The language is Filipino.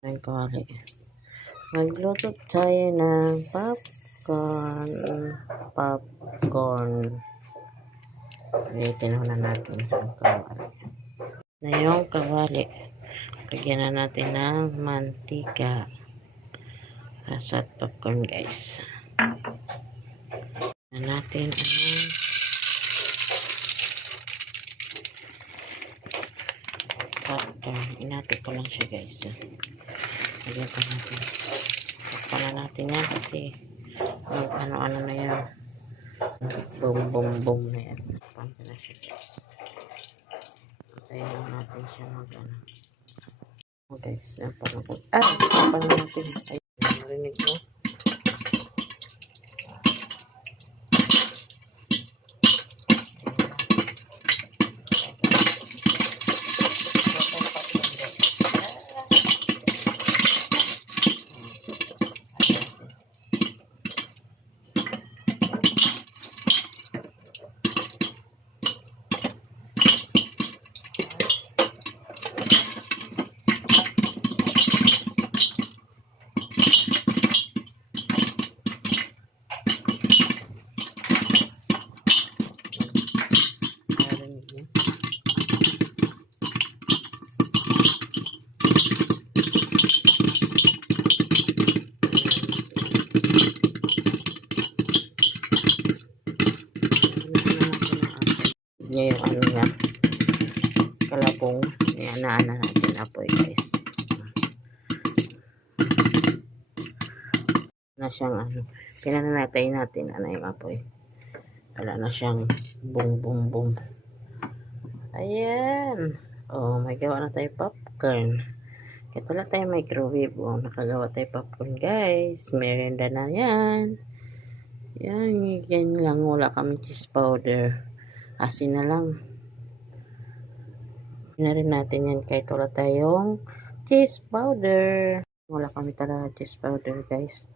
Ng kawali. Magluto tayo ng popcorn. Ulitin na natin ang kawali. Na yung kawali, lagyan na natin ng mantika. Asat popcorn, guys. Na natin ang popcorn. Inapit ko lang siya, guys. Lagyan ko natin. Takpan na natin yan kasi ano-ano na yan. Boom na yan. Takpan ko na siya. Patayin natin siya mag-ano. Guys, yan pa na po. Takpan na natin. Ayun, marinig mo. Niya yung ano niya, kalabong, ianaan na natin apoy, guys. Na siyang ano, pinanatay natin ano yung apoy, wala na siyang boom. Ayan, oh, may gawa na tayo popcorn. Kaya wala tayo microwave, oh, nakagawa tayo popcorn, guys. Merienda na yan. Yan lang, wala kami cheese powder, asin na lang. Na rin natin yan kahit wala tayong cheese powder. Wala kami talaga cheese powder, guys.